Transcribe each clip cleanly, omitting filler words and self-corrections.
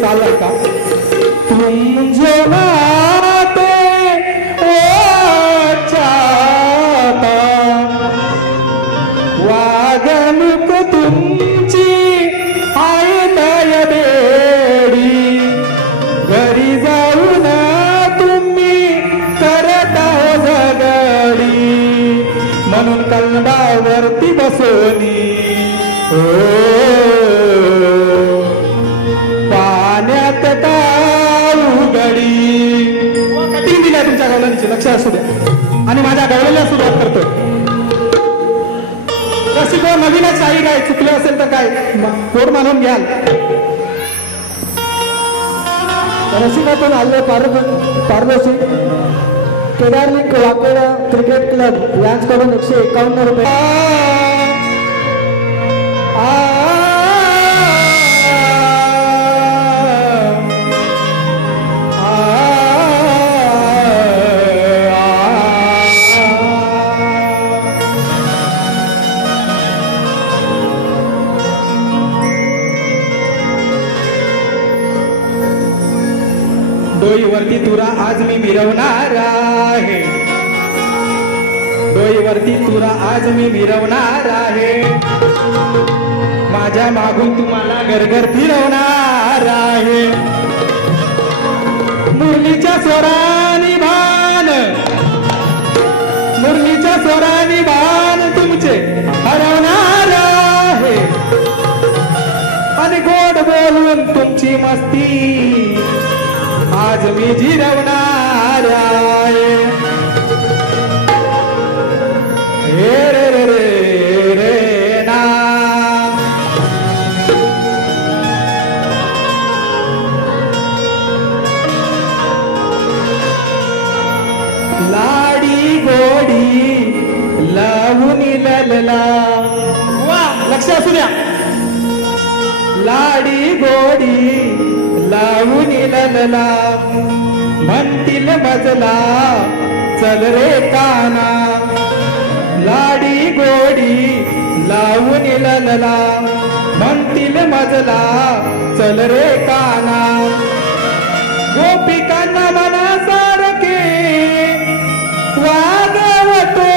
चाललाय का तुम जो बाते ओ चाहता वागणूक तुमची आहे दया बेडी घरी जाऊन तुम्ही करता झगडी म्हणून कलंडावरती बसवली पाण्यात उघडी कटिंग दिल्या तुमच्या गवळणीची लक्ष असू द्या आणि माझ्या गवळणीला सुरुवात करतो रसिक नवीनच काही काय चुकलं असेल तर काय कोड मानून घ्याल रसिकातून आले पारदर्शी केदारलिंग वाकोडा क्रिकेट क्लब यांच्याकडून 151 रुपये डोईवरती तुरा आज मी मिरवणार आहे डोईवरती तुरा आज मी मिरवणार आहे माझ्या मागून तुम्हाला घरघर फिरवणार आहे मुरलीच्या स्वरानी भान मुरलीच्या स्वरानी भान तुमचे हरवणार आहे आणि गोड बोलून तुमची मस्ती आज मी जिरवणार आहे रे रे रे रे ना लाडी गोडी लावून ललला वा लक्ष असू द्या लाडी गोडी लावून ललला म्हणतील मजला चल रे काना लाडी गोडी लावून ललला म्हणतील मजला चल रे काना गोपिकांना मनासारखे वागवतो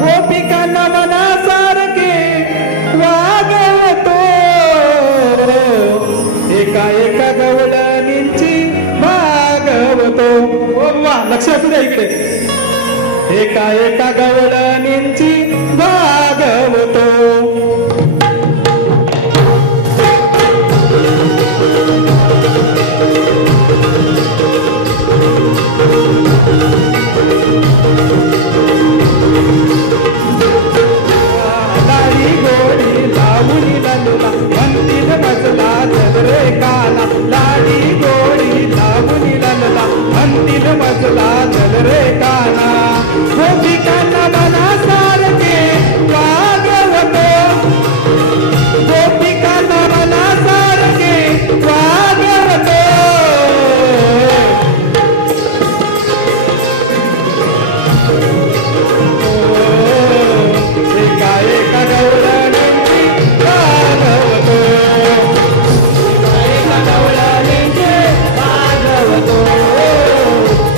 गोपिकांना मनासारखे वागवतो एका एका गवळणींची भागवतो वा लक्ष असू द्या इकडे एका एका गवळणींची भागवतो लाडी गोडी लावून ललला म्हणतील मजला चल रे काना लाडी गोडी लावून ललला म्हणतील मजला चल रे काना गोपिकांना मनासारखे वागवतो गोपिकांना मनासारखे वागवतो एका एका गवळणींची भागवतो एका गवळणींची भागवतो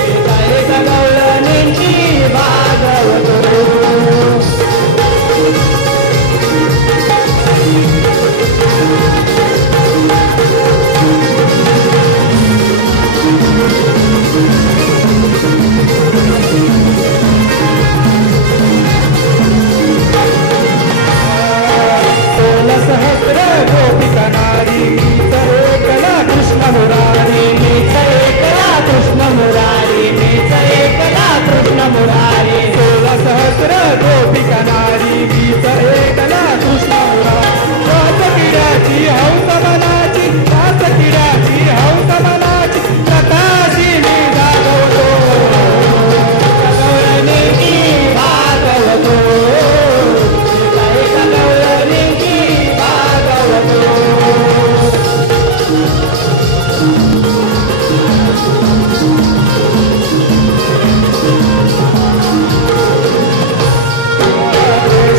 एका एका गवळणींची भागवतो सहस्र गोपिका नारी एकला कृष्ण मुरारी एकला कृष्ण मुरारी एकला कृष्ण मुरारी 16 सहस्र गोपिका नारी एकला कृष्ण मुरारी रास किड्याची हौस मनाची रास किड्याची हौस मनाची प्रकाशी मी जागवतो भागवतो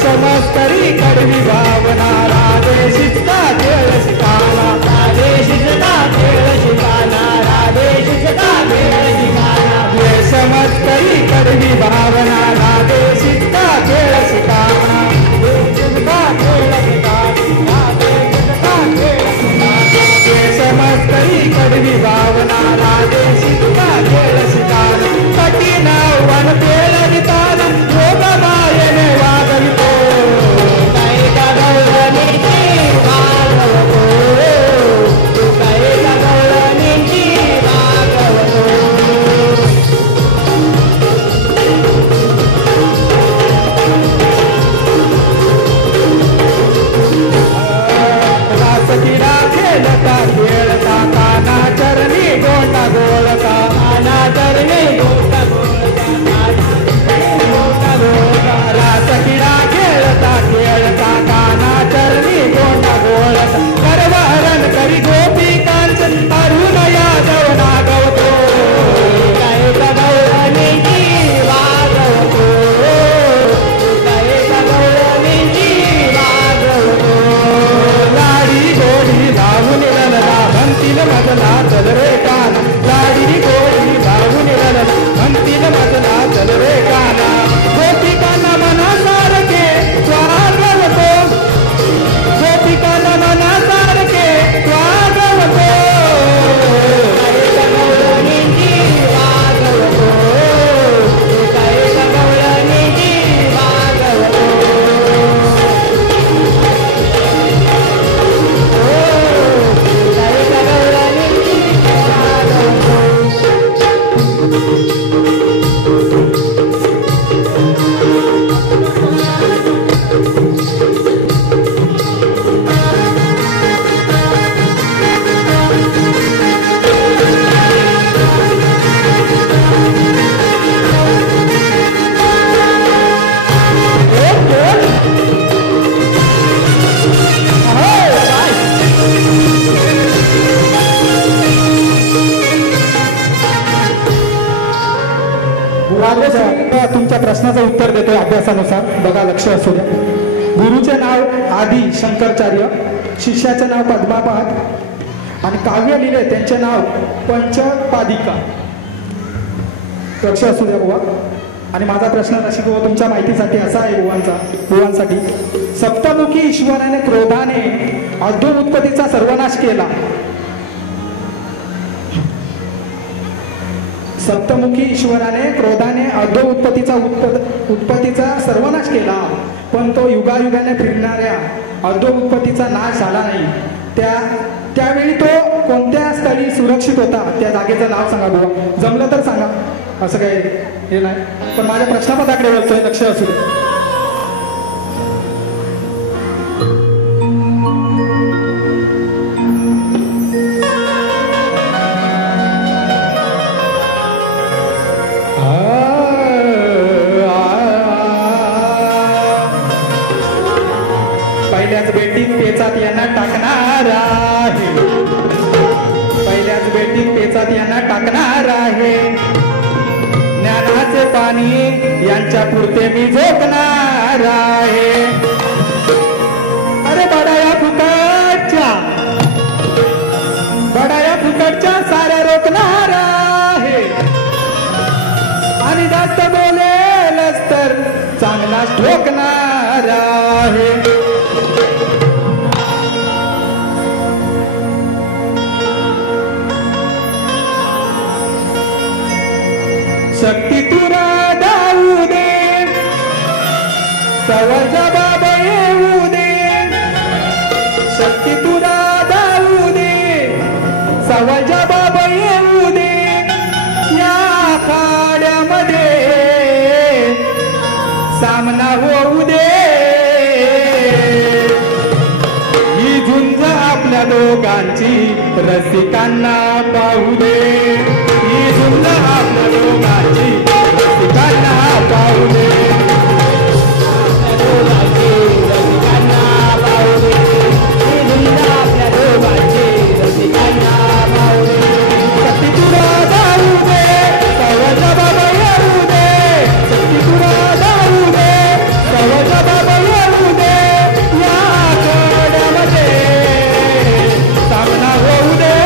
समस्तरी कडवी भावना राधे शिकता देळ शिकाला राधे प्रश्नाचं उत्तर देतोय अभ्यासानुसार. बघा, लक्ष असू द्या. गुरुचे नाव आदी शंकराचार्य, शिष्याचे नाव पद्मापाद आणि काव्य लिहिले त्यांचे नाव पंचपादिका. लक्ष असू द्या बुवा. आणि माझा प्रश्न रसिक बुवा तुमच्या माहितीसाठी असा आहे बुवांसाठी. सप्तमुखी ईश्वराने क्रोधाने अधो उत्पत्तीचा सर्वनाश केला. सप्तमुखी ईश्वराने क्रोधाने अधो उत्पत्तीचा सर्वनाश केला, पण तो युगायुगाने फिरणाऱ्या अधो उत्पत्तीचा नाश झाला नाही. त्यावेळी तो कोणत्या स्थळी सुरक्षित होता? त्या जागेचं नाव सांगा बुवा. जमलं तर सांगा, असं काही हे नाही, पण माझ्या प्रश्नपदाकडे बोलतोय. लक्ष असू दे. पहिल्याच बेटीत पेचात यांना टाकणार आहे. पहिल्याच बेटीत पेचात यांना टाकणार आहे. ज्ञानाचे पाणी यांच्या पुरते मी झोकणार आहे. अरे बडाया फुकटच्या साऱ्या रोखणार आहे. आणि जास्त बोलेलच तर चांगला ठोकणार आहे. शक्ती तुरा दाऊ दे, सवजा बाबा येऊ दे. शक्ती तुरा दाऊ दे, सवजा बाबा येऊ दे. या आखाड्यामध्ये सामना होऊ दे. ही झुंज आपल्या दोघांची रसिकांना पाहू दे. ही झुंज आपल्या दोघांची रसिकांना पाहू दे. रसिकांना पाहू दे. ही झुंज आपल्या दोघांची रसिकांना पाहू दे. शक्ती तुरा दाऊ दे, सवजा बाबा येऊ दे. शक्ती तुरा दाऊ दे, सवजा बाबा येऊ दे. या आठवड्यामध्ये सामना होऊ दे.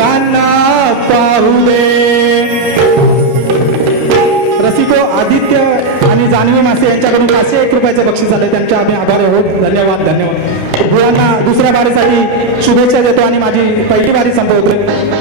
लोकांना पाहू दे. रसिको आदित्य आणि जान्हवी मासे यांच्याकडून 501 रुपयाचं बक्षीस आलं. त्यांचे आम्ही आभारी आहोत. धन्यवाद धन्यवाद. मुलांना दुसऱ्या बारीसाठी शुभेच्छा देतो आणि माझी पहिली बारी संपवतो.